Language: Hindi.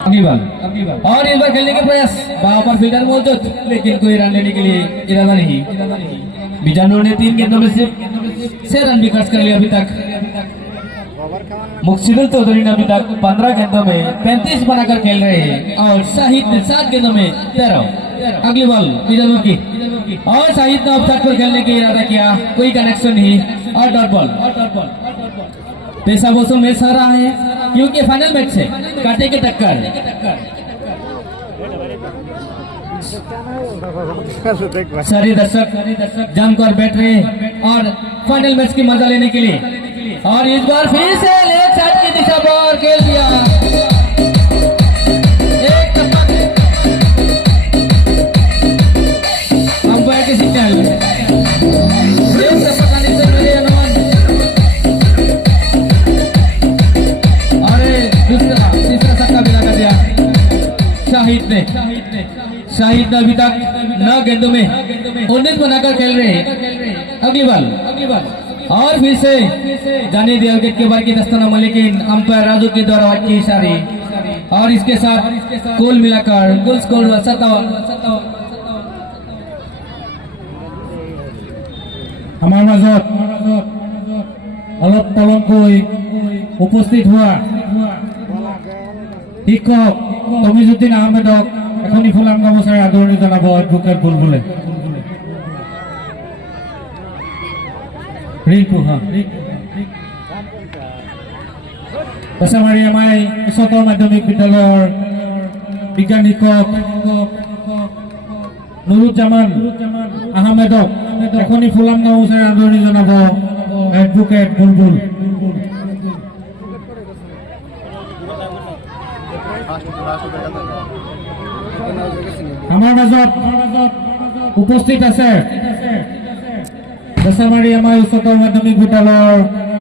अगली बार और इस बार खेलने का प्रयास, वहां पर फील्डर मौजूद लेकिन कोई रन लेने के लिए इरादा नहीं। बीजानूर ने 3 गेंदों में सिर्फ 6 रन भी खर्च कर लिया अभी तक। मुक्सिदुल चौधरी ने अभी तक 15 गेंदों में 35 बनाकर खेल रहे हैं और शाहिद ने 7 गेंदों में 13। अगली बॉल बीजानूर की और शाहिद ने ऑफसाइड पर खेलने की इरादा किया, कोई कनेक्शन नहीं और डॉट बॉल। पैसा बोसो मैच आ रहा है क्योंकि फाइनल मैच से काटे के टक्कर। सारे दर्शक जमकर बैठ रहे हैं और फाइनल मैच की मजा लेने के लिए। और इस बार फिर से लेग साइड की दिशा पर खेल दिया। अंपायर के सिग्नल तीसरा छक्का भी लगा दिया शाहिद ने अभी तक 9 गेंदों में 19 बनाकर खेल रहे हैं। अगली बाल और फिर से जाने दिया विकेट के बार की दस्ताना, लेकिन अंपायर राजू के द्वारा अच्छी इशारे और इसके साथ कुल मिलाकर कुल स्कोर 57। हमारे মাজত অলপ পলমকৈ উপস্থিত হোৱা শিক্ষক তমিজুদ্দিন আহমেদক এখনি ফুলাম গামোচাৰে আদৰণি জনাব এডভোকেট বুলবুলে। পেছামাৰী এমাই উচ্চতৰ মাধ্যমিক বিদ্যালয়ৰ বিজ্ঞান শিক্ষক নুৰুজ্জামান আহমেদক এখনি ফুলাম গামোচাৰে আদৰণি জনাব এডভোকেট বুলবুল। আমাৰ মাজত উপস্থিত আছে পেছামাৰী এমাই উচ্চতৰ মাধ্যমিক বিদ্যালয়ৰ